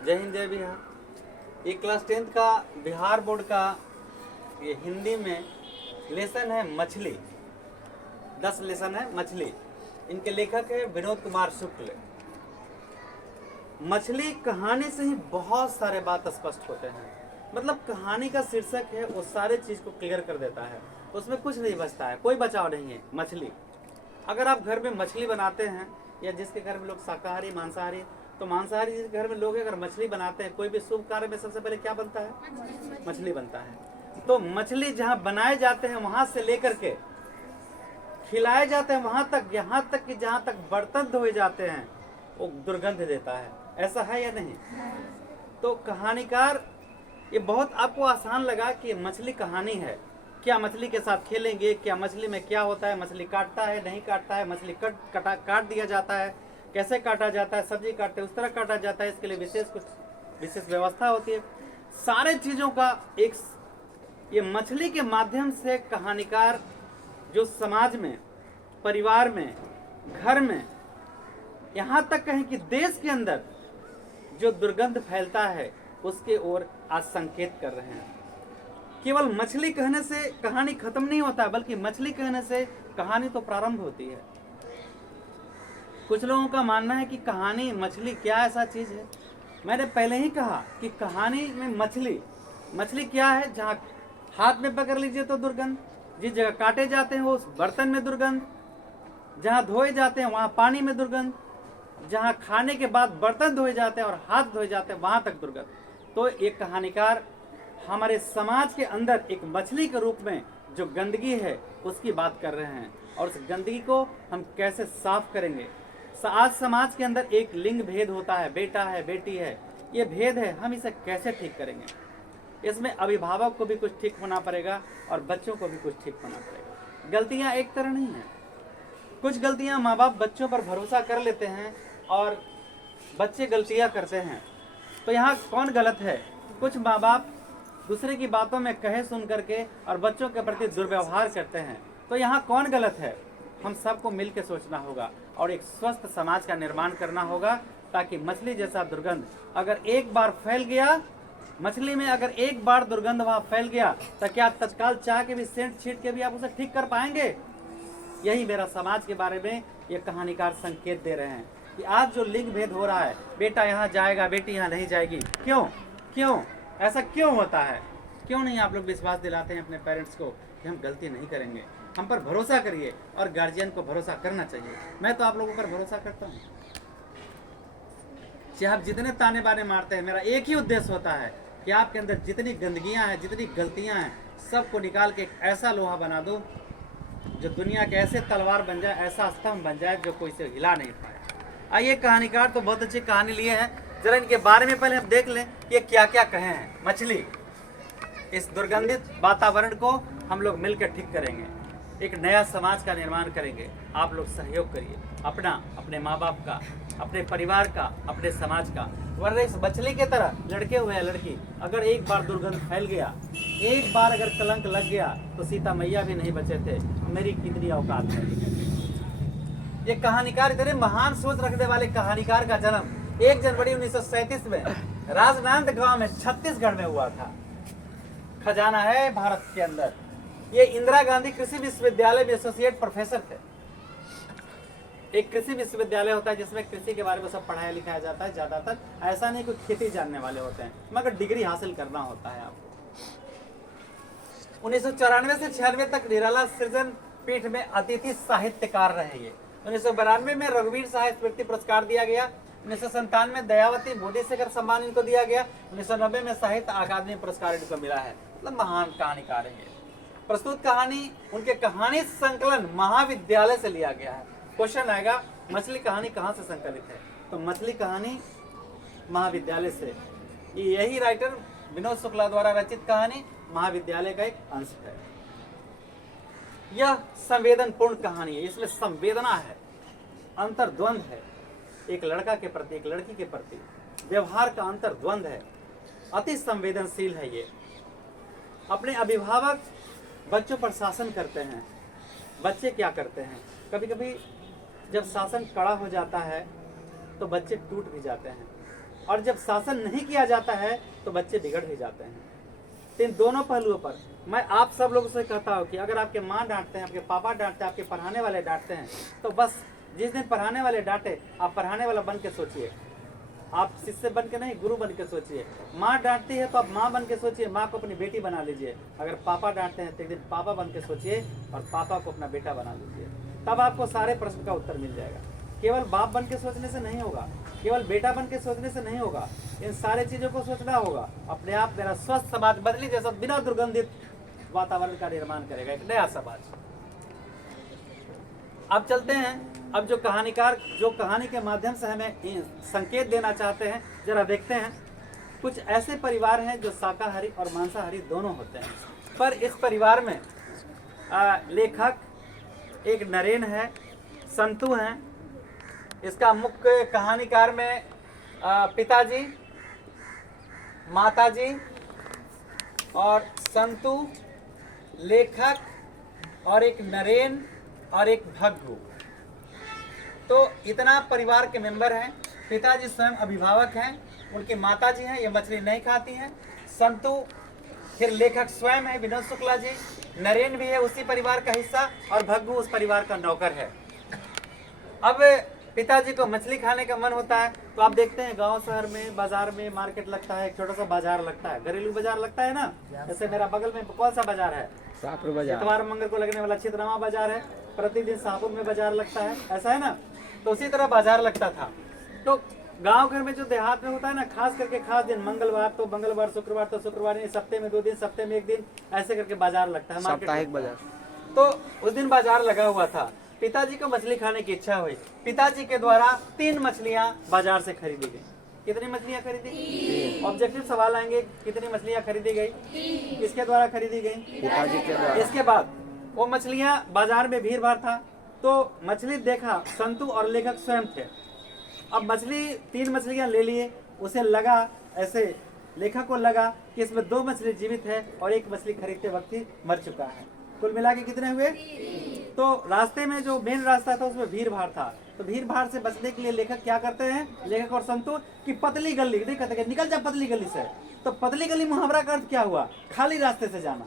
जय हिंद जय बिहार। ये क्लास 10th का बिहार बोर्ड का ये हिंदी में लेसन है मछली। 10 लेसन है मछली। इनके लेखक है विनोद कुमार शुक्ल। मछली कहानी से ही बहुत सारे बात स्पष्ट होते हैं। मतलब कहानी का शीर्षक है वो सारे चीज को क्लियर कर देता है, उसमें कुछ नहीं बचता है, कोई बचाव नहीं है। मछली, अगर आप घर में मछली बनाते हैं या जिसके घर में लोग शाकाहारी मांसाहारी, तो मांसाहारी जिसके घर में लोग अगर मछली बनाते हैं, कोई भी शुभ कार्य में सबसे पहले क्या बनता है? मछली बनता है। तो मछली जहाँ बनाए जाते हैं वहां से लेकर के खिलाए जाते हैं वहां तक, यहाँ तक कि जहाँ तक बर्तन धोए जाते हैं वो दुर्गंध देता है। ऐसा है या नहीं? तो कहानीकार, ये बहुत आपको आसान लगा कि मछली कहानी है, क्या मछली के साथ खेलेंगे, क्या मछली में क्या होता है, मछली काटता है नहीं काटता है, मछली काट दिया जाता है, कैसे काटा जाता है, सब्जी काटते उस तरह काटा जाता है, इसके लिए विशेष व्यवस्था होती है। सारे चीजों का एक ये मछली के माध्यम से कहानीकार जो समाज में, परिवार में, घर में, यहाँ तक कहें कि देश के अंदर जो दुर्गंध फैलता है उसके ओर आज संकेत कर रहे हैं। केवल मछली कहने से कहानी खत्म नहीं होता, बल्कि मछली कहने से कहानी तो प्रारंभ होती है। कुछ लोगों का मानना है कि कहानी, मछली क्या ऐसा चीज है। मैंने पहले ही कहा कि कहानी में मछली क्या है? जहाँ हाथ में पकड़ लीजिए तो दुर्गंध, जिस जगह काटे जाते हैं उस बर्तन में दुर्गंध, जहाँ धोए जाते हैं वहाँ पानी में दुर्गंध, जहाँ खाने के बाद बर्तन धोए जाते हैं और हाथ धोए जाते हैं वहाँ तक दुर्गंध। तो एक कहानीकार हमारे समाज के अंदर एक मछली के रूप में जो गंदगी है उसकी बात कर रहे हैं, और उस गंदगी को हम कैसे साफ करेंगे। आज समाज के अंदर एक लिंग भेद होता है, बेटा है बेटी है, ये भेद है, हम इसे कैसे ठीक करेंगे? इसमें अभिभावक को भी कुछ ठीक होना पड़ेगा और बच्चों को भी कुछ ठीक होना पड़ेगा। गलतियां एक तरह नहीं है। कुछ गलतियां माँ बाप बच्चों पर भरोसा कर लेते हैं और बच्चे गलतियां करते हैं, तो यहाँ कौन गलत है? कुछ माँ बाप दूसरे की बातों में कहे सुन करके और बच्चों के प्रति दुर्व्यवहार करते हैं, तो यहाँ कौन गलत है? हम सबको मिल के सोचना होगा और एक स्वस्थ समाज का निर्माण करना होगा, ताकि मछली जैसा दुर्गंध अगर एक बार फैल गया, मछली में अगर एक बार दुर्गंध वहाँ फैल गया, तो क्या तत्काल चाह के भी, सेंट छीट के भी आप उसे ठीक कर पाएंगे? यही मेरा समाज के बारे में ये कहानीकार संकेत दे रहे हैं कि आज जो लिंग भेद हो रहा है, बेटा यहाँ जाएगा बेटी यहाँ नहीं जाएगी, क्यों ऐसा क्यों होता है? क्यों नहीं आप लोग विश्वास दिलाते हैं अपने पेरेंट्स को कि हम गलती नहीं करेंगे, हम पर भरोसा करिए, और गार्जियन को भरोसा करना चाहिए। मैं तो आप लोगों पर भरोसा करता हूँ। चाहे आप जितने ताने बाने मारते हैं, मेरा एक ही उद्देश्य होता है कि आपके अंदर जितनी गंदगियाँ हैं, जितनी गलतियाँ हैं, सबको निकाल के एक ऐसा लोहा बना दो जो दुनिया के ऐसे तलवार बन जाए, ऐसा स्तंभ बन जाए जो कोई से हिला नहीं पाए। आइए, कहानीकार तो बहुत अच्छी कहानी लिए हैं, जरा इनके बारे में पहले हम देख लें ये क्या क्या कहे हैं। मछली, इस दुर्गंधित वातावरण को हम लोग मिलकर ठीक करेंगे, एक नया समाज का निर्माण करेंगे। आप लोग सहयोग करिए, अपना, अपने माँ बाप का, अपने परिवार का, अपने समाज का। वरना इस मछली के तरह लड़के हुए या लड़की, अगर एक बार दुर्गंध फैल गया, एक बार अगर कलंक लग गया, तो सीता मैया भी नहीं बचे थे। मेरी कितनी औकात है। ये कहानीकार, इतने महान सोच रखने वाले कहानीकार का जन्म 1 जनवरी 1937 में राजनांद गांव में छत्तीसगढ़ में हुआ था। खजाना है भारत के अंदर। ये इंदिरा गांधी कृषि विश्वविद्यालय में एसोसिएट प्रोफेसर थे। एक कृषि विश्वविद्यालय होता है जिसमें कृषि के बारे में सब पढ़ाया लिखाया जाता है। ज्यादातर ऐसा नहीं, कोई खेती जानने वाले होते हैं, मगर डिग्री हासिल करना होता है आपको। 1994 से 96 तक निराला सृजन पीठ में अतिथि साहित्यकार रहे ये। 1992 में रघुवीर साहित्य स्मृति पुरस्कार दिया गया। 1997 में दयावती मोदेशेखर सम्मान इनको दिया गया। 1990 में साहित्य अकादमी पुरस्कार इनको मिला है। मतलब महान कहानीकार है। प्रस्तुत कहानी, उनके कहानी संकलन महाविद्यालय से लिया गया है। क्वेश्चन आएगा, मछली कहानी कहाँ से संकलित है? तो मछली कहानी महाविद्यालय से। यही राइटर विनोद शुक्ला द्वारा रचित कहानी महाविद्यालय का एक अंश है। यह संवेदनपूर्ण कहानी है, इसमें संवेदना है, अंतर्द्वंद है, एक लड़का के प्रति, एक लड़की के प्रति व्यवहार का अंतर्द्वंद है, अति संवेदनशील है। ये अपने अभिभावक बच्चों पर शासन करते हैं। बच्चे क्या करते हैं? कभी कभी जब शासन कड़ा हो जाता है तो बच्चे टूट भी जाते हैं और जब शासन नहीं किया जाता है तो बच्चे बिगड़ ही जाते हैं। तो इन दोनों पहलुओं पर मैं आप सब लोगों से कहता हूँ कि अगर आपके माँ डांटते हैं, आपके पापा डांटते हैं, आपके पढ़ाने वाले डांटते हैं, तो बस जिस दिन पढ़ाने वाले डांटे आप पढ़ाने वाला बन के सोचिए, आप शिष्य बन के नहीं गुरु बन के सोचिए। माँ डांटती है तो आप माँ बन के सोचिए, माँ को अपनी बेटी बना लीजिए। अगर पापा डांटते हैं तो एक दिन पापा बन के सोचिए और पापा को अपना बेटा बना लीजिए, तब आपको सारे प्रश्न का उत्तर मिल जाएगा। केवल बाप बन के सोचने से नहीं होगा, केवल बेटा बन के सोचने से नहीं होगा, इन सारे चीजों को सोचना होगा। अपने आप मेरा स्वस्थ समाज बदली जैसा बिना दुर्गंधित वातावरण का निर्माण करेगा, एक नया समाज। अब चलते हैं, अब जो कहानीकार जो कहानी के माध्यम से हमें संकेत देना चाहते हैं, जरा देखते हैं। कुछ ऐसे परिवार हैं जो शाकाहारी और मांसाहारी दोनों होते हैं, पर इस परिवार में लेखक एक नरेन है, संतु हैं। इसका मुख्य कहानीकार में पिताजी, माताजी और संतु, लेखक और एक नरेन और एक भग्गू। तो इतना परिवार के मेंबर हैं। पिताजी स्वयं अभिभावक हैं, उनकी माताजी हैं, ये मछली नहीं खाती हैं। संतु, फिर लेखक स्वयं है विनोद शुक्ला जी, नरेन भी है उसी परिवार का हिस्सा, और भग्गू उस परिवार का नौकर है। अब पिताजी को मछली खाने का मन होता है, तो आप देखते हैं गांव शहर में बाजार में मार्केट लगता है, एक छोटा सा बाजार लगता है, घरेलू बाजार लगता है ना। जैसे मेरा बगल में कौन सा बाजार है, शाहपुर बाजार, इतवार मंगल को लगने वाला चितरामा बाजार है, प्रतिदिन शाहपुर में बाजार लगता है, ऐसा है ना। तो उसी तरह बाजार लगता था। तो गांव घर में जो देहात में होता है ना, खास करके खास दिन मंगलवार तो मंगलवार, शुक्रवार तो शुक्रवार, सप्ते में 2 दिन, सप्ते में 1 दिन, ऐसे करके बाजार लगता है, साप्ताहिक बाजार। तो उस दिन बाजार लगा हुआ था। पिताजी को मछली खाने की इच्छा हुई। पिताजी के द्वारा 3 मछलियां बाजार से खरीदी गई। कितनी मछलियां खरीदी गई? ऑब्जेक्टिव सवाल आएंगे, कितनी मछलियां खरीदी गई? किसके द्वारा खरीदी गई? पिताजी के द्वारा। इसके बाद वो मछलियां, बाजार में भीड़ भाड़ था, तो मछली देखा, संतु और लेखक स्वयं थे। अब मछली 3 मछलियां ले लिए, उसे लगा ऐसे, लेखक को लगा कि इसमें 2 मछली जीवित है और 1 मछली खरीदते वक्त ही मर चुका है। कुल मिला के कितने हुए? तो रास्ते में जो मेन रास्ता था उसमें भीड़ भाड़ था, तो भीड़ भाड़ से बचने के लिए लेखक क्या करते हैं, लेखक और संतु, की पतली गली, नहीं कहते निकल जा पतली गली से। तो पतली गली मुहावरा का अर्थ क्या हुआ? खाली रास्ते से जाना।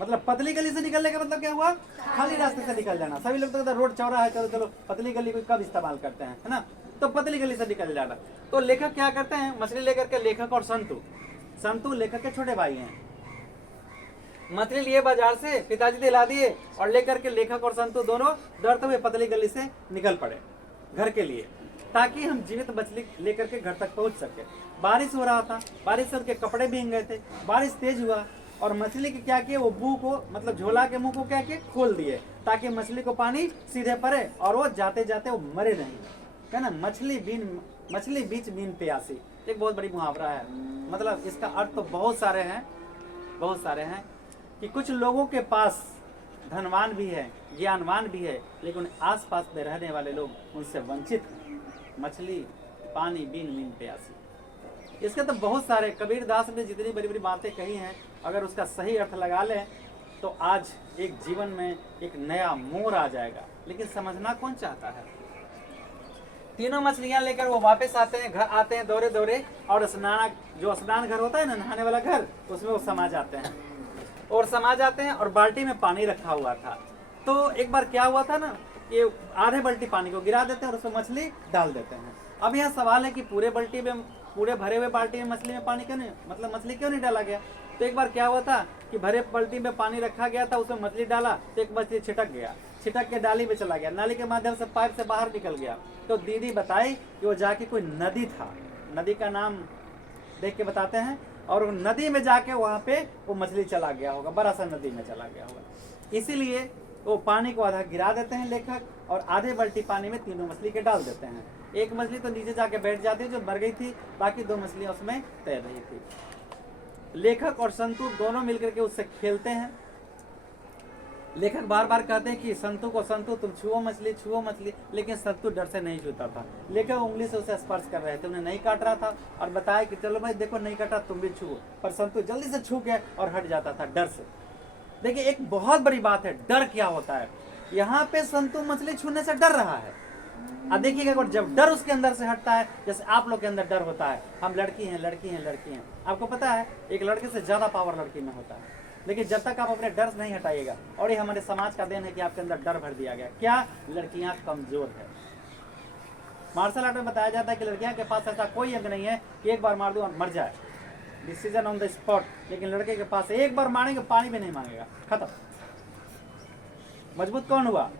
मतलब पतली गली से निकलने का मतलब क्या हुआ? खाली रास्ते से निकल जाना। सभी लोग तो कहते रोड चौड़ा है, चलो चलो पतली गली को कब इस्तेमाल करते हैं, है ना। तो पतली गली से निकल जाना। तो लेखक क्या करते हैं, मछली लेकर के, लेखक और संतु लेखक के छोटे भाई हैं, मछली लिए बाजार से, पिताजी दिला दिए और लेकर के लेखक और संतु दोनों दौड़ते हुए पतली गली से निकल पड़े घर के लिए, ताकि हम जीवित मछली लेकर के घर तक पहुंच सके। बारिश हो रहा था, बारिश से उनके कपड़े भीग गए थे। बारिश तेज हुआ और मछली के क्या किए, वो मुंह को, मतलब झोला के मुंह को क्या किए, खोल दिए, ताकि मछली को पानी सीधे पड़े और वो जाते जाते वो मरे नहीं, है ना। मछली बीच मीन प्यासी, एक बहुत बड़ी मुहावरा है। मतलब इसका अर्थ तो बहुत सारे हैं कि कुछ लोगों के पास धनवान भी है, ज्ञानवान भी है, लेकिन आसपास में रहने वाले लोग उनसे वंचित हैं। मछली पानी बिन मीन प्यासी, इसके तो बहुत सारे, कबीर दास ने जितनी बड़ी बड़ी बातें कही हैं, अगर उसका सही अर्थ लगा लें तो आज एक जीवन में एक नया मोड़ आ जाएगा। लेकिन समझना कौन चाहता है? तीनों मछलियां लेकर वो वापस आते हैं, घर आते हैं दौरे दौरे, और स्नान घर होता है ना, नहाने वाला घर, उसमें वो समा जाते हैं और बाल्टी में पानी रखा हुआ था। तो एक बार क्या हुआ था ना, ये आधे बाल्टी पानी को गिरा देते हैं और उसमें मछली डाल देते हैं। अब यह सवाल है कि पूरे भरे हुए बाल्टी में मछली में पानी क्यों नहीं, मतलब मछली क्यों नहीं डाला गया? तो एक बार क्या हुआ था कि भरे बाल्टी में पानी रखा गया था, उसमें मछली डाला तो एक मछली छिटक के डाली में चला गया, नाली के माध्यम से पाइप से बाहर निकल गया। तो दीदी बताई कि वो जाके कोई नदी था, नदी का नाम देख के बताते हैं, और नदी में जाके वहाँ पे वो मछली चला गया होगा, बड़ा सा नदी में चला गया होगा। इसीलिए वो पानी को आधा गिरा देते हैं लेखक, और आधे बाल्टी पानी में तीनों मछली के डाल देते हैं। एक मछली तो नीचे जाके बैठ जाती है जो मर गई थी, बाकी 2 मछलियां उसमें तैर रही थी। लेखक और संतु दोनों मिलकर के उससे खेलते हैं। लेखक बार बार कहते हैं कि संतु तुम छुओ मछली, लेकिन संतु डर से नहीं छूता था। लेखक उंगली से उसे स्पर्श कर रहे थे, उन्हें नहीं काट रहा था, और बताया कि चलो भाई देखो नहीं काटा, तुम भी छुओ, पर संतु जल्दी से छू के और हट जाता था डर से। देखिए एक बहुत बड़ी बात है, डर क्या होता है। यहाँ पे संतु मछली छूने से डर रहा है, अब देखिएगा जब डर उसके अंदर से हटता है, जैसे आप लोग के अंदर डर होता है, हम लड़की हैं लड़की हैं लड़की हैं, आपको पता है एक लड़के से ज़्यादा पावर लड़की में होता है। लेकिन जब तक आप अपने डर नहीं हटाइएगा, और ये हमारे समाज का देन है कि आपके अंदर डर भर दिया गया, क्या लड़कियां कमजोर है। मार्शल आर्ट में बताया जाता है कि लड़कियां के पास ऐसा कोई अंग नहीं है कि एक बार मार दो और मर जाए, डिसीजन ऑन द स्पॉट। लेकिन लड़के के पास एक बार मारेंगे पानी भी नहीं मांगेगा, खत्म। मजबूत कौन हुआ?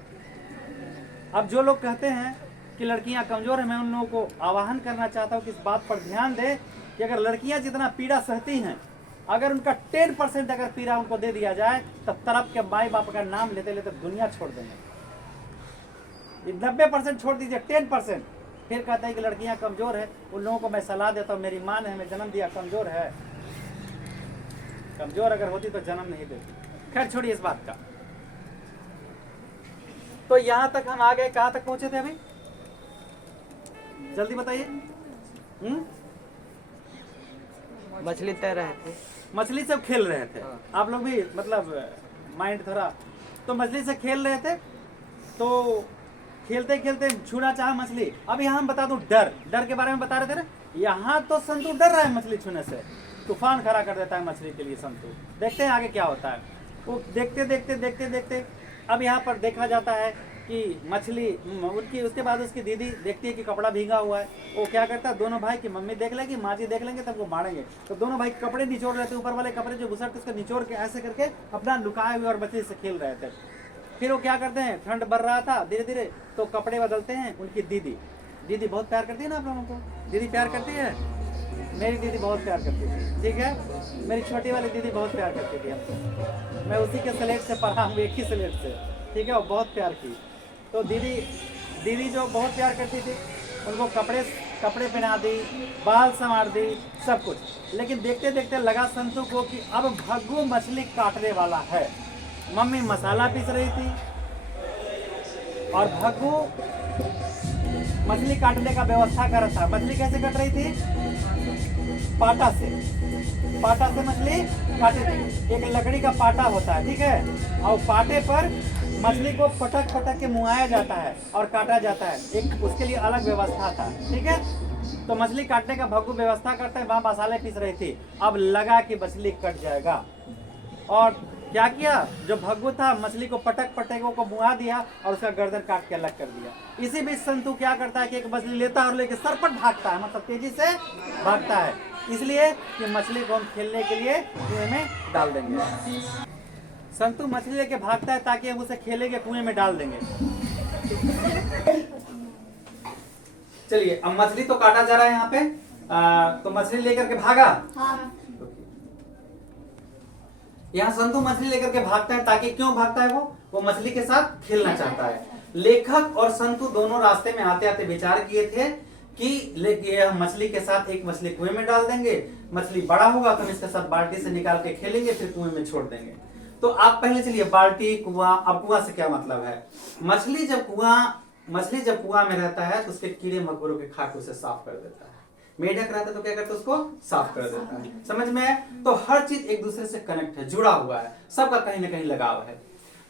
अब जो लोग कहते हैं कि लड़कियां कमजोर हैं, मैं उन लोगों को आह्वान करना चाहता हूं कि इस बात पर ध्यान दें कि अगर लड़कियां जितना पीड़ा सहती हैं, अगर उनका 10% अगर पीड़ा उनको दे दिया जाए, तब तरफ के माई बाप का नाम लेते लेते दुनिया छोड़ देंगे। 90% छोड़ दीजिए, 10% फिर कहते हैं कि लड़कियां कमजोर है। उन लोगों को मैं सलाह देता हूं, मेरी माँ ने हमें जन्म दिया, कमजोर है? कमजोर अगर होती तो जन्म नहीं देती। खैर छोड़िए इस बात का। तो यहां तक हम आ गए, कहां तक पहुंचे थे अभी? जल्दी बताइए। मछली तैर रहे थे, मछली से खेल रहे थे। आप लोग भी मतलब माइंड थोड़ा, तो मछली से खेल रहे थे, तो खेलते खेलते छूना चाहा मछली। अब यहाँ हम बता दूं डर के बारे में बता रहे थे ना, यहाँ तो संतु डर रहा है मछली छूने से, तूफान खड़ा कर देता है मछली के लिए संतु। देखते हैं आगे क्या होता है। वो देखते देखते देखते देखते अब यहाँ पर देखा जाता है कि मछली उनकी, उसके बाद उसकी दीदी देखती है कि कपड़ा भीगा हुआ है। वो क्या करता है, दोनों भाई की मम्मी देख लेगी, माँ जी देख लेंगे, तब वो मारेंगे। तो दोनों भाई कपड़े निचोड़ रहे थे, ऊपर वाले कपड़े जो घुसट उसको निचोड़ के ऐसे करके अपना लुकाए हुए और मछली से खेल रहे थे। फिर वो क्या करते हैं, ठंड बढ़ रहा था धीरे धीरे, तो कपड़े बदलते हैं। उनकी दीदी बहुत प्यार करती है ना आप लोगों को? दीदी प्यार करती है? मेरी दीदी बहुत प्यार करती थी, ठीक है। मेरी छोटी वाली दीदी बहुत प्यार करती थी हमसे, मैं उसी के स्लेट से पढ़ा हूँ, एक ही स्लेट से, ठीक है। वो बहुत प्यार की। तो दीदी जो बहुत प्यार करती थी, उनको कपड़े पहना दी, बाल संवार दी, सब कुछ। लेकिन देखते देखते लगा संतु को कि अब भग्गू मछली काटने वाला है। मम्मी मसाला पीस रही थी और भग्गू मछली काटने का व्यवस्था कर रहा था। मछली कैसे कट रही थी? पाटा से मछली काटी थी। एक लकड़ी का पाटा होता है, ठीक है, और पाटे पर मछली को पटक पटक के मुआया जाता है और काटा जाता है। एक उसके लिए अलग व्यवस्था था, ठीक है। तो मछली काटने का भग्गू व्यवस्था करता है, वहां मसाले पीस रही थी। अब लगा कि मछली कट जाएगा, और क्या किया, जो भग्गू था मछली को पटक को मुआ दिया और उसका गर्दन काट के अलग कर दिया। इसी बीच संतु क्या करता है कि एक मछली लेता है और लेके सरपट भागता है, मतलब तेजी से भागता है, इसलिए कि मछली को हम खेलने के लिए कुएं में डाल देंगे। संतु मछली लेके भागता है ताकि हम उसे खेलेंगे, कुएं में डाल देंगे। चलिए, अब मछली तो काटा जा रहा है यहाँ पे, तो मछली लेकर के भागा। यहाँ संतु मछली लेकर के भागता है, ताकि क्यों भागता है? वो मछली के साथ खेलना चाहता है। लेखक और संतु दोनों रास्ते में आते आते विचार किए थे कि हम मछली के साथ एक मछली कुएं में डाल देंगे, मछली बड़ा होगा तो हम इसके साथ बाल्टी से निकाल के खेलेंगे, फिर कुएं में छोड़ देंगे। तो आप पहले चलिए, बाल्टी, कुआं। अब कुआं से क्या मतलब है? मछली जब कुआं में रहता है तो उसके कीड़े मकोड़ों के खाके उसे साफ कर देता है। मेढक रहता है तो क्या करता है, उसको साफ कर देता है। समझ में है? तो हर चीज एक दूसरे से कनेक्ट है, जुड़ा हुआ है, सबका कहीं ना कहीं लगाव है।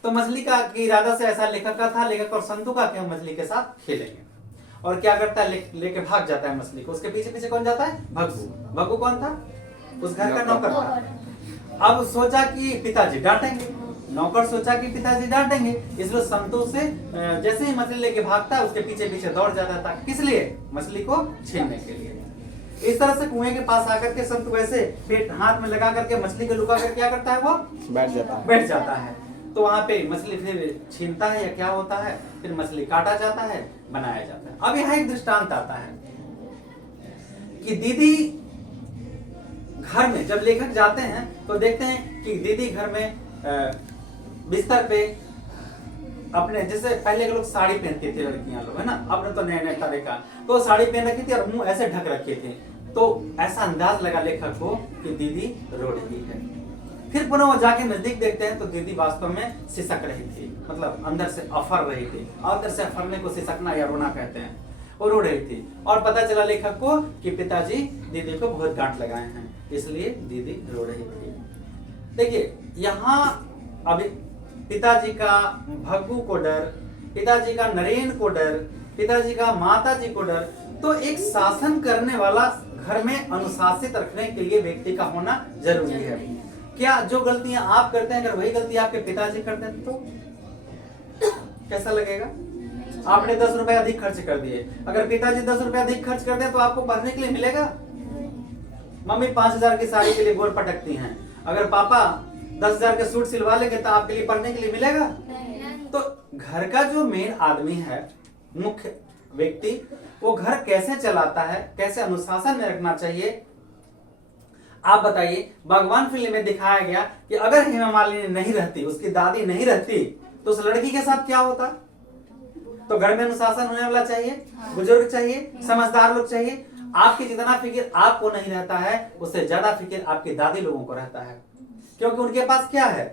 तो मछली का इरादा से ऐसा लेखक का था, लेखक और संतु का कि हम मछली के साथ खेलेंगे। और क्या करता है, लेके भाग जाता है मछली को। उसके पीछे पीछे कौन जाता है? भग्गू कौन था? उस घर का नौकर था। अब सोचा कि पिताजी डांटेंगे, नौकर सोचा कि पिताजी डांटेंगे, इसलिए संतु से जैसे ही मछली लेके भागता है उसके पीछे पीछे दौड़ जाता था। किस लिए? मछली को छीनने के लिए। इस तरह से कुएं के पास आकर के संतु ऐसे पेट हाथ में लगा करके मछली को लुका कर क्या करता है, वो बैठ जाता है। तो वहां पे मछली फिर छीनता है या क्या होता है, फिर मछली काटा जाता है, बनाया जाता है। अब यहाँ एक दृष्टांत आता है कि दीदी घर में जब लेखक जाते हैं तो देखते हैं कि दीदी घर में बिस्तर पे अपने, जैसे पहले के लोग साड़ी पहनती थी लड़कियां लोग, है ना, अपने तो नए नए तरह का, तो साड़ी पहन रखी थी और मुंह ऐसे ढक रखे थे। तो ऐसा अंदाज लगा लेखक को कि दीदी रो रही है। फिर पुनः वो जाके नजदीक देखते हैं तो दीदी वास्तव में सिसक रही थी, मतलब अंदर से अफर रही थी। अंदर से अफरने को सिसकना या रोना कहते हैं। वो रो रही थी और पता चला लेखक को कि पिताजी दीदी को बहुत डांट लगाए हैं, इसलिए दीदी रो रही थी। देखिए, यहाँ अभी पिताजी का भग्गू को डर, पिताजी का नरेन को डर, पिताजी का, माता जी को डर, तो एक शासन करने वाला घर में अनुशासित रखने के लिए व्यक्ति का होना जरूरी है। क्या जो गलतियां आप करते हैं अगर वही गलती आपके पिताजी करते हैं तो कैसा लगेगा? आपने 10 रुपए अधिक खर्च कर दिए, अगर पिताजी 10 रुपए अधिक खर्च करते हैं तो आपको पढ़ने के लिए मिलेगा? मम्मी 5,000 की साड़ी के लिए गोर पटकती हैं, अगर पापा 10,000 के सूट सिलवा लेंगे तो आपके लिए पढ़ने के लिए मिलेगा? तो घर का जो मेन आदमी है, मुख्य व्यक्ति, वो घर कैसे चलाता है, कैसे अनुशासन में रखना चाहिए, आप बताइए। भगवान फिल्म में दिखाया गया कि अगर हेमा मालिनी नहीं रहती, उसकी दादी नहीं रहती, तो उस लड़की के साथ क्या होता? तो घर में अनुशासन होने वाला चाहिए, बुजुर्ग चाहिए, समझदार लोग चाहिए। आपकी जितना फिक्र आपको नहीं रहता है, उससे ज्यादा फिक्र आपकी दादी लोगों को रहता है, क्योंकि उनके पास क्या है?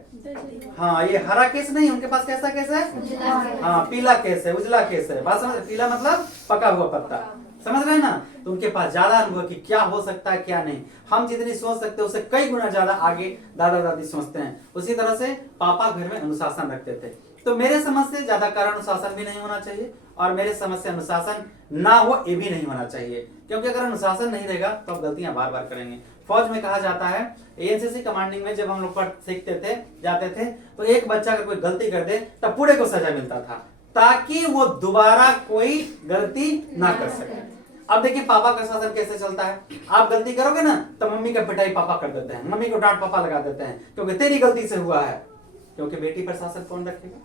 हाँ, ये हरा केस नहीं, उनके पास कैसा केस है? हाँ, पीला केस है, उजला केस है। बात समझ? पीला मतलब पका हुआ पत्ता, समझ रहे हैं ना? तो उनके पास ज्यादा अनुभव कि क्या हो सकता है क्या नहीं। हम जितनी सोच सकते हैं उससे कई गुना ज्यादा आगे दादा दादी सोचते हैं। उसी तरह से पापा घर में अनुशासन रखते थे। तो मेरे समझ से ज्यादा कारण अनुशासन भी नहीं होना चाहिए, और मेरे समझ से अनुशासन ना हो ये भी नहीं होना चाहिए, क्योंकि अगर अनुशासन नहीं रहेगा तो आप गलतियां बार बार करेंगे। फौज में कहा जाता है, एनसीसी कमांडिंग में जब हम लोग सीखते थे, जाते थे, तो एक बच्चा अगर कोई गलती कर दे तब पूरे को सजा मिलता था, ताकि वो दोबारा कोई गलती ना कर सके। अब देखिए पापा का शासन कैसे चलता है। आप गलती करोगे ना तो मम्मी का पिटाई पापा कर देते हैं, मम्मी को डांट पापा लगा देते हैं, क्योंकि तेरी गलती से हुआ है। क्योंकि बेटी पर शासन कौन रखेगा?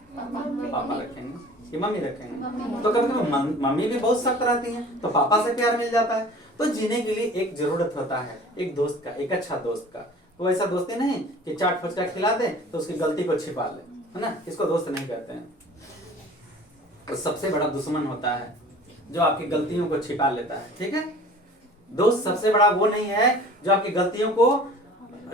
पापा रखेंगे कि मम्मी रखेंगे? तो कभी कभी मम्मी भी बहुत सख्त रहती हैं, तो पापा से प्यार मिल जाता है। तो जीने के लिए एक जरूरत होता है एक दोस्त का, एक अच्छा दोस्त का। वो ऐसा दोस्ती नहीं कि चाट फचका खिला दे तो उसकी गलती को छिपा ले, है ना? इसको दोस्त नहीं कहते हैं। तो सबसे बड़ा दुश्मन होता है जो आपकी गलतियों को छिपा लेता है, ठीक है? दोस्त सबसे बड़ा वो नहीं है जो आपकी गलतियों को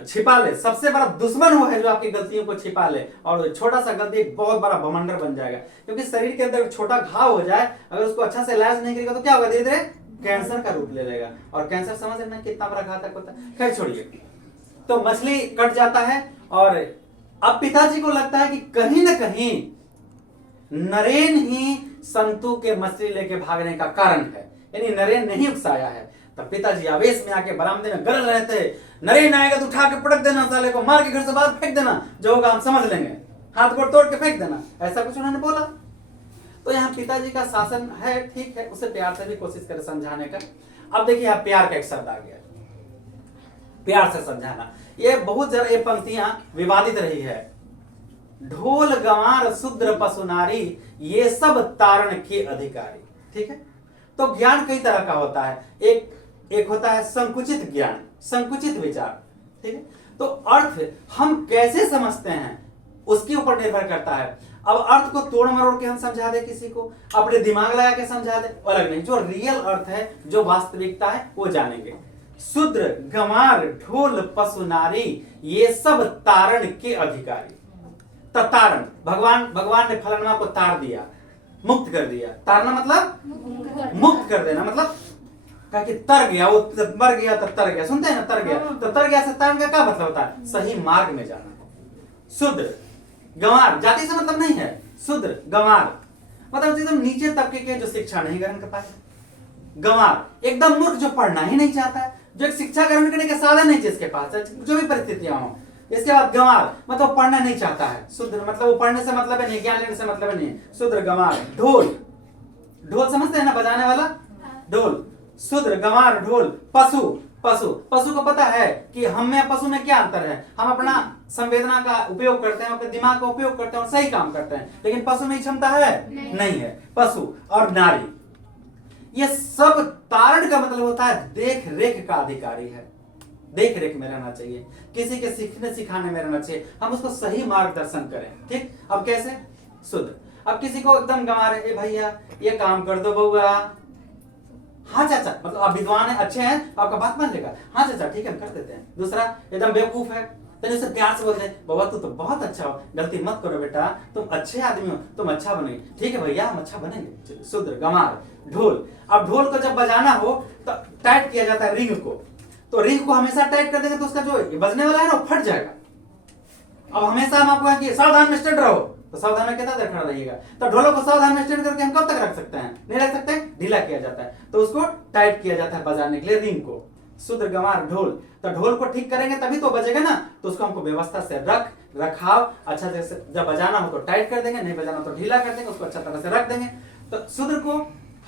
छिपा ले, सबसे बड़ा दुश्मन वो है जो आपकी गलतियों को छिपा ले, और छोटा सा गलती एक बहुत बड़ा बमंडर बन जाएगा। क्योंकि शरीर के अंदर छोटा घाव हो जाए, अगर उसको अच्छा से इलाज नहीं करेगा तो क्या होगा? धीरे धीरे कैंसर का रूप ले लेगा, और कैंसर समझ रहे हैं कितना बड़ा घातक होता है। खैर छोड़िए। तो मछली कट जाता है, और अब पिताजी को लगता है कि कहीं ना कहीं नरेन ही संतू के मछली लेके भागने का कारण है, यानी नरेन नहीं उकसाया है। तब पिताजी आवेश में आके बरामदे में गरज रहे थे, नरेन आएगा तो उठा के पटक देना, साले को मार के घर से बाहर फेंक देना, जो होगा हम समझ लेंगे, हाथ गोड़ तोड़ के फेंक देना, ऐसा कुछ उन्होंने बोला। तो यहाँ पिताजी का शासन है, ठीक है, उसे प्यार से भी कोशिश करे समझाने का। अब देखिए यहाँ प्यार का एक शब्द आ गया, प्यार से समझाना। ये बहुत ज्यादा ये पंक्तियां विवादित रही है। ढोल गंवार शूद्र पशु नारी, ये सब तारण के अधिकारी, ठीक है? तो ज्ञान कई तरह का होता है। एक होता है संकुचित ज्ञान, संकुचित विचार, ठीक है? तो अर्थ हम कैसे समझते हैं उसके ऊपर निर्भर करता है। अब अर्थ को तोड़ मरोड़ के हम समझा दे किसी को, अपने दिमाग लगा के समझा दे, अलग नहीं। जो रियल अर्थ है, जो वास्तविकता है, वो जानेंगे। शूद्र गंवार ढोल पशु नारी, ये सब तारण के अधिकारी। तारण, भगवान ने फलनमा को तार दिया, मुक्त कर दिया। तारना मतलब मुक्त कर देना, मतलब कहा कि तर गया, वो मर गया तब तर गया, सुनते हैं ना, तर गया। तो तर गया से तारण का क्या मतलब होता है? सही मार्ग में जाना। शूद्र गंवार, जाति से मतलब नहीं है, शूद्र गंवार मतलब एकदम नीचे तबके के जो शिक्षा नहीं ग्रहण कर पाए। गंवार एकदम मूर्ख, जो पढ़ना ही नहीं चाहता है, जो एक शिक्षा ग्रहण करने के साधन नहीं जिसके पास है, जो भी परिस्थितियां हो। इसके बाद गंवार मतलब वो पढ़ना नहीं चाहता है। शूद्र मतलब वो पढ़ने से मतलब नहीं, ज्ञान लेने से मतलब नहीं। शूद्र गंवार। ढोल, ढोल समझते हैं ना, बजाने वाला ढोल। शूद्र गंवार ढोल। पशु, पशु को पता है कि हम में पशु में क्या अंतर है। हम अपना संवेदना का उपयोग करते हैं, अपने दिमाग का उपयोग करते हैं और सही काम करते हैं, लेकिन पशु में क्षमता है नहीं है। पशु और नारी, ये सब तारण का मतलब होता है देख रेख का अधिकारी है। देख रेख में रहना चाहिए, किसी के सीखने सिखाने में रहना चाहिए, हम उसको सही मार्गदर्शन करें, ठीक? अब कैसे? शुद्ध। अब किसी को एकदम गंवा रहे, ए भैया ये काम कर दो बउआ, हाँ चाचा, मतलब आप विद्वान हैं, अच्छे हैं, आपका बात मान लेगा, हाँ चाचा ठीक है हम कर देते हैं। दूसरा एकदम बेवकूफ है, तो जैसे प्यार से बोलते हैं, बाबा तू तो बहुत अच्छा हो, गलती मत करो बेटा, तुम अच्छे आदमी हो, तुम अच्छा बनेंगे। ठीक है भैया हम अच्छा बनेंगे। शूद्र गंवार। ढोल, अब ढोल को जब बजाना हो तो टाइट किया जाता है रिंग को, तो रिंग को हमेशा टाइट कर देंगे तो उसका जो बजने वाला है ना वो फट जाएगा। अब हमेशा हम आपको कि सावधान मिस्टर रहो, तो सावधान में कितना देर खड़ा रहिएगा। तो ढोलक को सावधान में स्टैंड करके हम कब तक रख सकते हैं? नहीं रख सकते, ढीला किया जाता है, तो उसको टाइट किया जाता है बजाने के लिए रिंग को। शुद्र गंवार ढोल, तो ढोल को ठीक करेंगे तभी तो बजेगा ना, तो उसको हमको व्यवस्था से रखाव अच्छा से, जब बजाना हो तो टाइट कर देंगे, नहीं बजाना तो ढीला कर देंगे, उसको अच्छा तरह से रख देंगे। तो शुद्र को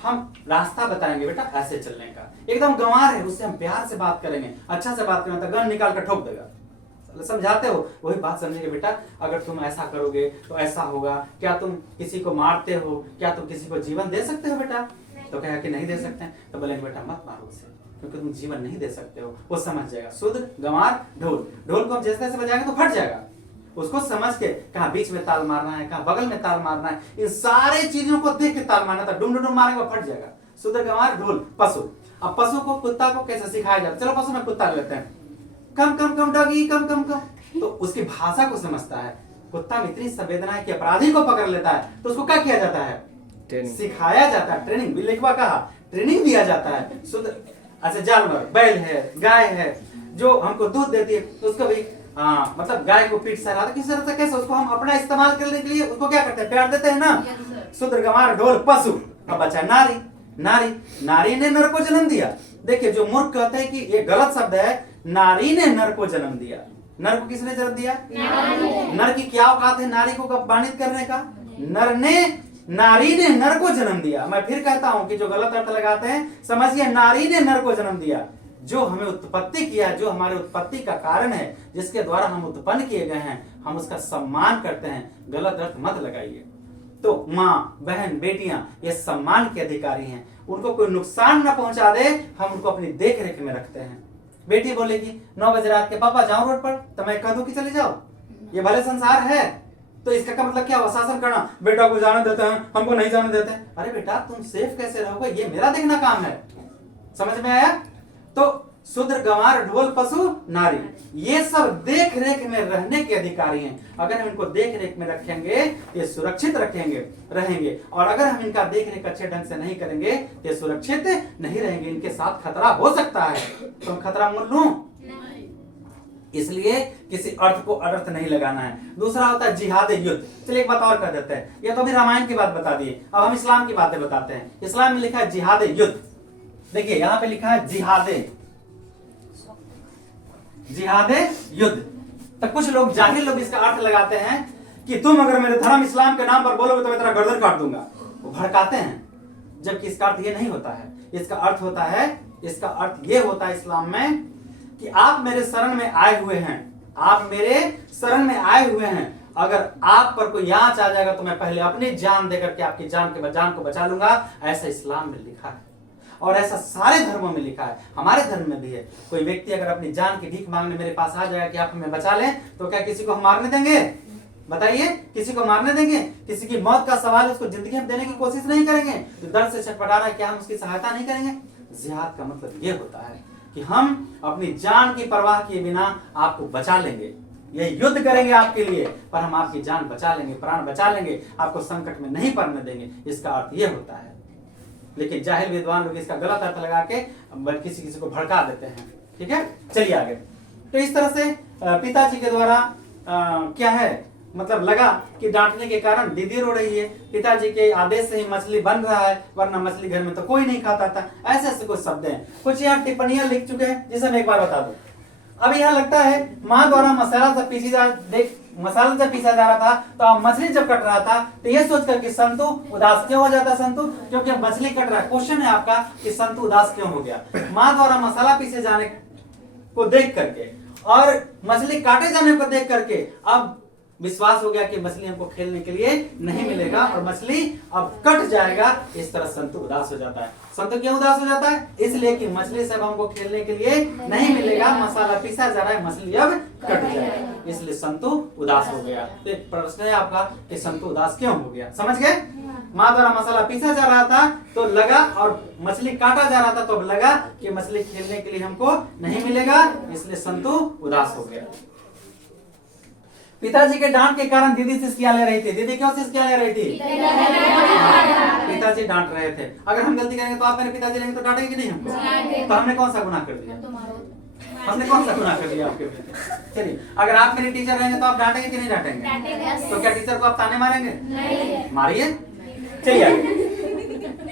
हम रास्ता बताएंगे बेटा ऐसे चलने का। एकदम गंवार है, उससे हम प्यार से बात करेंगे, अच्छा से बात करेंगे, तो गन निकाल कर ठोक देगा। समझाते हो वही बात समझिए बेटा, अगर तुम ऐसा करोगे तो ऐसा होगा। क्या तुम किसी को मारते हो? क्या तुम किसी को जीवन दे सकते हो बेटा? तो कहा कि नहीं दे सकते हैं। तो बोलेंगे बेटा मत मारो उसे, क्योंकि तुम जीवन नहीं दे सकते हो। वो समझ जाएगा। शुद्ध गंवार ढोल, ढोल को हम जैसे तैसे बजाएंगे तो फट जाएगा। उसको समझ के कहाँ बीच में ताल मारना है, कहाँ बगल में ताल मारना है, इन सारे चीजों को देख के ताल मारना था। डुम डुम मारेंगे वो फट जाएगा। शुद्ध गंवार ढोल। पशु, अब पशु को, कुत्ता को कैसे सिखाया जाता है? चलो पशु में कुत्ता लेते हैं। कम कम कम डॉगी, कम कम कम, तो उसकी भाषा को समझता है। कुत्ता में इतनी संवेदना है कि अपराधी को पकड़ लेता है, तो उसको क्या किया जाता है? सिखाया जाता है, ट्रेनिंग भी। लिखवा कहा ट्रेनिंग दिया जाता है। शुद्ध अच्छा जानवर, बैल है, गाय है, जो हमको दूध देती है, तो उसको भी मतलब गाय को पीठ सहलाता, किस तरह से, कैसे उसको हम अपना इस्तेमाल करने के लिए उसको क्या करते हैं? प्यार देते हैं ना। शुद्र गंवार ढोल। पशु, अब बचा नारी। नारी, नारी ने नर को जन्म दिया। देखिए जो मूर्ख कहते हैं कि ये गलत शब्द है, नारी ने नर को जन्म दिया। नर को किसने जन्म दिया? नर की क्या औकात है नारी को अपमानित करने का? नारी ने नर को जन्म दिया। मैं फिर कहता हूं कि जो गलत अर्थ लगाते हैं, समझिए नारी ने नर को जन्म दिया। जो हमें उत्पत्ति किया, जो हमारे उत्पत्ति का कारण है, जिसके द्वारा हम उत्पन्न किए गए हैं, हम उसका सम्मान करते हैं। गलत अर्थ मत लगाइए। तो माँ, बहन, बेटियां ये सम्मान के अधिकारी हैं। उनको कोई नुकसान न पहुंचा दे, हम उनको अपनी देख रेख में रखते हैं। बेटी बोलेगी 9 बजे रात के, पापा जाओ रोड पर, तो मैं कह दूं कि चले जाओ? ये भले संसार है, तो इसका क्या मतलब? क्या हुआ? शासन करना, बेटा को जाने देते हैं, हमको नहीं जाने देते हैं। अरे बेटा तुम सेफ कैसे रहोगे? ये मेरा देखना काम है। समझ में आया? तो शूद्र, गंवार, ढोल, पशु, नारी, ये सब देख रेख में रहने के अधिकारी हैं। अगर हम इनको देख रेख में रखेंगे, ये सुरक्षित रहेंगे। और अगर हम इनका देख रेख अच्छे ढंग से नहीं करेंगे, ये सुरक्षित नहीं रहेंगे। इनके साथ खतरा हो सकता है। तो खतरा मोल लूं, इसलिए किसी अर्थ को अनर्थ नहीं लगाना है। दूसरा होता है जिहाद युद्ध। चलिए एक बात और कर देते हैं। ये तो अभी रामायण की बात बता दिए, अब हम इस्लाम की बातें बताते हैं। इस्लाम में लिखा है जिहाद युद्ध। देखिए यहाँ पे लिखा है जिहादे युद्ध। तो कुछ लोग, जाहिल लोग, इसका अर्थ लगाते हैं कि तुम अगर मेरे धर्म इस्लाम के नाम पर बोलोगे तो मैं तेरा गर्दन काट दूंगा। वो भड़काते हैं, जबकि इसका अर्थ ये नहीं होता है। इसका अर्थ होता है, इसका अर्थ ये होता है इस्लाम में कि आप मेरे शरण में आए हुए हैं, आप मेरे शरण में आए हुए हैं। अगर आप पर कोई आंच आ जाएगा तो मैं पहले अपनी जान देकर के आपकी जान को बचा लूंगा। ऐसा इस्लाम में लिखा है, और ऐसा सारे धर्मों में लिखा है। हमारे धर्म में भी है। कोई व्यक्ति अगर अपनी जान की भीख मांगने मेरे पास आ जाएगा कि आप हमें बचा लें, तो क्या किसी को हम मारने देंगे? बताइए, किसी को मारने देंगे? किसी की मौत का सवाल, उसको जिंदगी हम देने की कोशिश नहीं करेंगे। तो दर्द से छटपटा रहा है, क्या हम उसकी सहायता नहीं करेंगे? जिहाद का मतलब ये होता है कि हम अपनी जान की परवाह किए बिना आपको बचा लेंगे। ये युद्ध करेंगे आपके लिए, पर हम आपकी जान बचा लेंगे, प्राण बचा लेंगे, आपको संकट में नहीं पड़ने देंगे। इसका अर्थ ये होता है। लेकिन जाहिल विद्वान लोग इसका गलत अर्थ लगा के किसी को भड़का देते हैं। ठीक है, चलिए आगे। तो इस तरह से पिताजी के द्वारा क्या है, मतलब लगा कि डांटने के कारण दीदी रो रही है, पिताजी के आदेश से ही मछली बन रहा है, वरना मछली घर में तो कोई नहीं खाता था। ऐसे ऐसे कुछ शब्द हैं। कुछ यहाँ टिप्पणियां लिख चुके हैं, जिसे मैं एक बार बता दूं। अब यहाँ लगता है माँ द्वारा मसाला जब पीसा जा रहा था, तो अब मछली जब कट रहा था, तो ये सोचकर कि संतु उदास क्यों हो जाता? संतु, क्योंकि अब मछली कट रहा है। क्वेश्चन है आपका कि संतु उदास क्यों हो गया? माँ द्वारा मसाला पीसे जाने को देख करके और मछली काटे जाने को देख करके अब विश्वास हो गया कि मछली हमको खेलने के लिए नहीं मिलेगा और मछली अब कट जाएगा। इस तरह संतु उदास हो जाता है। संतु क्यों उदास हो जाता है? इसलिए कि मछली सब हमको खेलने के लिए नहीं मिलेगा, मसाला पीसा जा रहा है, मछली अब कट जाएगा, इसलिए संतु उदास हो गया। तो एक प्रश्न है आपका कि संतु उदास क्यों हो गया? समझ गए? माँ द्वारा मसाला पीसा जा रहा था तो लगा, और मछली काटा जा रहा था तो लगा कि मछली खेलने के लिए हमको नहीं मिलेगा, इसलिए संतु उदास हो गया। पिताजी के डांट के कारण दीदी सिसकियां ले रही थी। दीदी क्यों सिसकियां ले रही थी? पिताजी डांट रहे थे। अगर हम गलती करेंगे तो आप मेरे पिताजी लेंगे तो डांटेंगे कि नहीं हमको? तो हमने कौन सा गुनाह कर दिया? हमने कौन सा गुनाह कर दिया आपके बेटे? चलिए, अगर आप मेरे टीचर रहेंगे तो आप डांटेंगे कि नहीं डांटेंगे? तो क्या टीचर को आप ताने मारेंगे? नहीं। मारिए। चलिए आगे,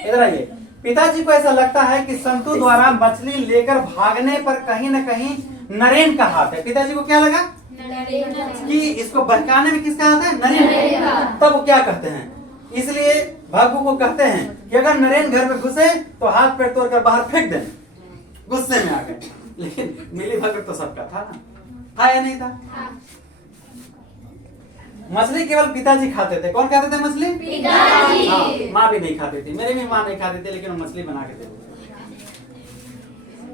इधर आइए। पिताजी को ऐसा लगता है कि संतु द्वारा मछली लेकर भागने पर कहीं न कहीं नरेन का हाथ है। पिताजी को क्या लगा कि इसको बहकाने में किसका हाथ है? नरेन का। तब वो क्या कहते हैं? इसलिए भागू को कहते हैं कि अगर नरेन घर में घुसे तो हाथ पैर तोड़कर बाहर फेंक दें। गुस्से में आ गए। लेकिन मिली भगत तो सबका था ना, था या नहीं था? मछली केवल पिताजी खाते थे। कौन खाते थे मछली? पिताजी। हाँ, माँ भी नहीं खाती थी। मेरी भी माँ नहीं खाती थी, लेकिन वो मछली बना के देती थी।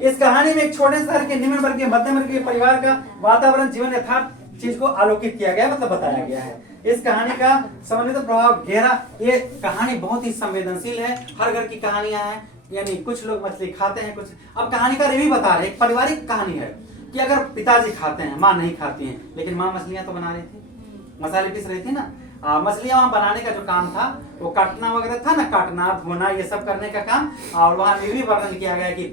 इस कहानी में एक छोटे शहर के निम्न वर्गीय मध्यम वर्गीय परिवार का वातावरण, जीवन यथार्थ चीज को आलोकित किया गया, मतलब बताया गया है। इस कहानी का समन्वित प्रभाव गहरा। ये कहानी बहुत ही संवेदनशील है। हर घर की कहानियां हैं, यानी कुछ लोग मछली खाते हैं, कुछ। अब कहानी का रिव्यू बता रहे हैं। एक पारिवारिक कहानी है कि अगर पिताजी खाते हैं, माँ नहीं खाती है, लेकिन माँ मछलियां तो बना रही थी, मसाले पीस रही थी ना। मछलियां वहां बनाने का जो काम था वो काटना वगैरह था ना, काटना धोना ये सब करने का काम। और वहां ये भी वर्णन किया गया कि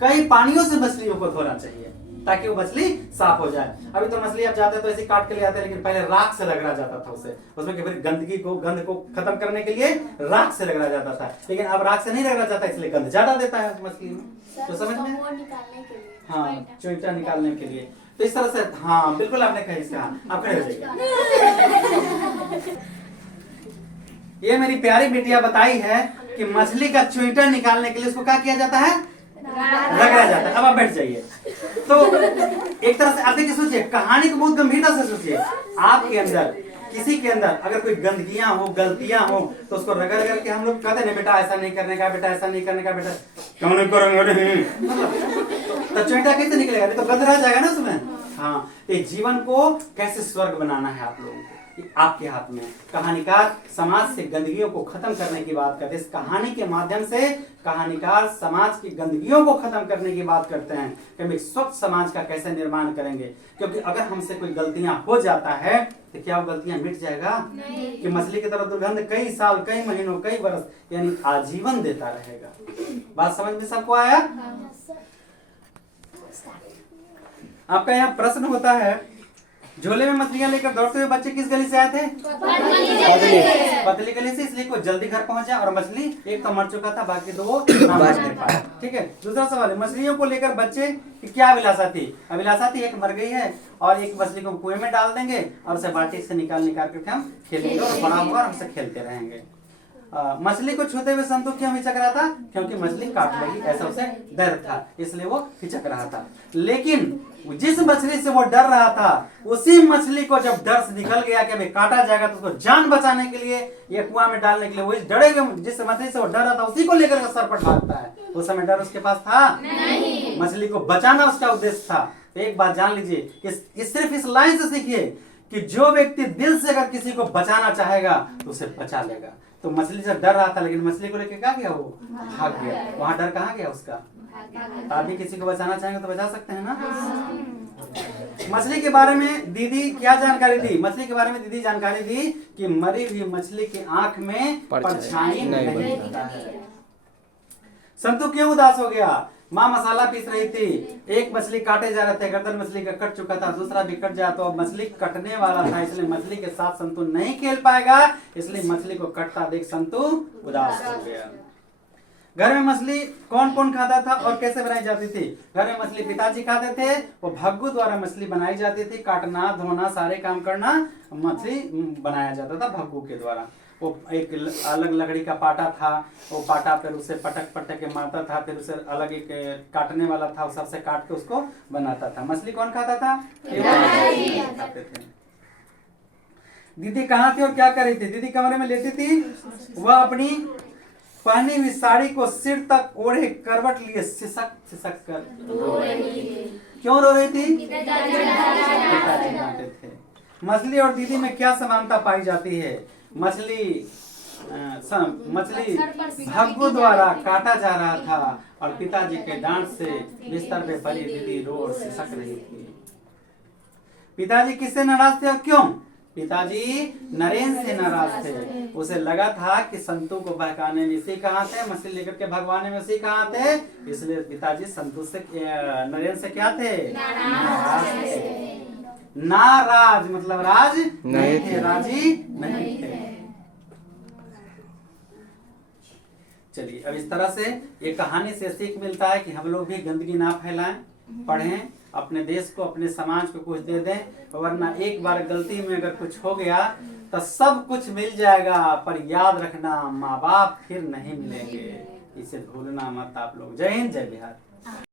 कई पानियों से मछलियों को धोना चाहिए ताकि वो मछली साफ हो जाए। अभी तो मछली आप जाते हैं तो ऐसे काट के ले आते हैं, लेकिन पहले राख से रगड़ा जाता था उसमें कि फिर गंद को खत्म करने के लिए राख से रगड़ा जाता था। लेकिन अब राख से नहीं रगड़ा जाता, इसलिए गंद ज्यादा देता है उस मछली में। तो समझ में? हाँ, चोइटा निकालने के लिए। तो इस तरह से, हाँ बिल्कुल आपने कही इसका। आप खड़े हो जाइए। ये मेरी प्यारी बेटिया बताई है कि मछली का चोइटा निकालने के लिए उसको क्या किया जाता है? रगड़ा जाता है। अब आप बैठ जाइए। तो एक तरह से आप देखिए, सोचिए कहानी को बहुत गंभीरता से सोचिए। आपके अंदर, किसी के अंदर अगर कोई गंदगियां हो, गलतियां हो, तो उसको रगड़ करके हम लोग कहते हैं बेटा ऐसा नहीं करने का, बेटा ऐसा नहीं करने का, बेटा क्यों नहीं करेंगे, तो चोइटा कैसे निकलेगा? नहीं तो गंद रह जाएगा ना उसमें। हाँ, ये जीवन को कैसे स्वर्ग बनाना है आप लोगों को, आपके हाथ में। कहानीकार समाज से गंदगियों को खत्म करने की बात करते हैं। इस कहानी के माध्यम से कहानीकार समाज की गंदगियों को खत्म करने की बात करते हैं कि हम एक स्वच्छ समाज का कैसे निर्माण करेंगे। क्योंकि अगर हमसे कोई गलतियां हो जाता है तो क्या वो गलतियां मिट जाएगा? कि मछली की तरह दुर्गंध कई साल, कई महीनों, कई वर्ष, यानी आजीवन देता रहेगा। बात समझ में सबको आया? आपका यहाँ प्रश्न होता है, झोले में मछलियां लेकर दौड़ते हुए बच्चे किस गली से आए थे? पतली गली से, इसलिए कोई जल्दी घर पहुंच जाए। और मछली एक तो मर चुका था, बाकी दो ना मर पाया। ठीक है। दूसरा सवाल है, मछलियों को लेकर बच्चे की क्या अभिलाषा थी? अभिलाषा थी एक मर गई है और एक मछली को कुएं में डाल देंगे और उसे बाल्टी से निकाल करके हम खेलेंगे और बड़ा होगा और हमसे खेलते रहेंगे। मछली को छूते हुए संतु क्यों हिचक रहा था? क्योंकि मछली काट लेगी ऐसा उसे डर था, इसलिए वो हिचक रहा था। लेकिन जिस मछली से वो डर रहा था, उसी मछली को जब डर से निकल गया कि अभी काटा जाएगा, तो उसको जान बचाने के लिए या कुआं में डालने के लिए, वो डरे हुए जिस मछली से वो डर रहा था उसी को लेकर सरपट भागता है। उस समय डर उसके पास था नहीं। मछली को बचाना उसका उद्देश्य था। तो एक बात जान लीजिए, सिर्फ इस लाइन से सीखिए कि जो व्यक्ति दिल से अगर किसी को बचाना चाहेगा तो उसे बचा लेगा। तो मछली से डर रहा था, लेकिन मछली को लेकर क्या गया? वो भाग गया। वहां डर कहाँ गया उसका? आप भी किसी को बचाना चाहेंगे तो बचा सकते हैं ना। मछली के बारे में दीदी क्या जानकारी दी? मछली के बारे में दीदी जानकारी दी कि मरी हुई मछली की आंख में परछाई नहीं होता है। संतु क्यों उदास हो गया? माँ मसाला पीस रही थी, एक मछली काटे जा रहे थे, गर्दन मछली का कट चुका था, दूसरा भी कट जाए तो अब मछली कटने वाला था, इसलिए मछली के साथ संतु नहीं खेल पाएगा, इसलिए मछली को कटता देख संतु उदास हो गया। घर में मछली कौन कौन खाता था और कैसे बनाई जाती थी? घर में मछली पिताजी खाते थे, वो भग्गू द्वारा मछली बनाई जाती थी। काटना, धोना, सारे काम करना मछली बनाया जाता था भग्गू के द्वारा। वो एक अलग लकड़ी का पाटा था, वो पाटा फिर उसे पटक के मारता था, फिर उसे अलग एक काटने वाला था, वो सबसे काट के उसको बनाता था। मछली कौन खाता था? खाते थे। दीदी कहाँ थी और क्या कर रही थी? दीदी कमरे में लेटी थी, वह अपनी पहनी हुई साड़ी को सिर तक ओढ़े करवट लिए सिसक कर क्यों रो रही थी? पिताजी डांटे थे। मछली और दीदी में क्या समानता पाई जाती है? मछली भग्गू द्वारा काटा जा रहा था और पिताजी के डांट से बिस्तर पे पड़ी दीदी रो और सिसक रही थी। पिताजी किससे नाराज थे और क्यों? पिताजी नरेन से नाराज थे। उसे लगा था कि संतू को बहकाने में इसी कहाँ थे, मछली लेकर के भगवाने में इसी कहाँ थे, इसलिए पिताजी संतू से नरेन से क्या थे, नाराज थे। नाराज मतलब राज नहीं थे, राजी नहीं थे। चलिए अब इस तरह से ये कहानी से सीख मिलता है कि हम लोग भी गंदगी ना फैलाएं, पढ़ें, अपने देश को अपने समाज को कुछ दे दें, वरना एक बार गलती में अगर कुछ हो गया तो सब कुछ मिल जाएगा, पर याद रखना माँ बाप फिर नहीं मिलेंगे। इसे भूलना मत आप लोग। जय हिंद, जय बिहार।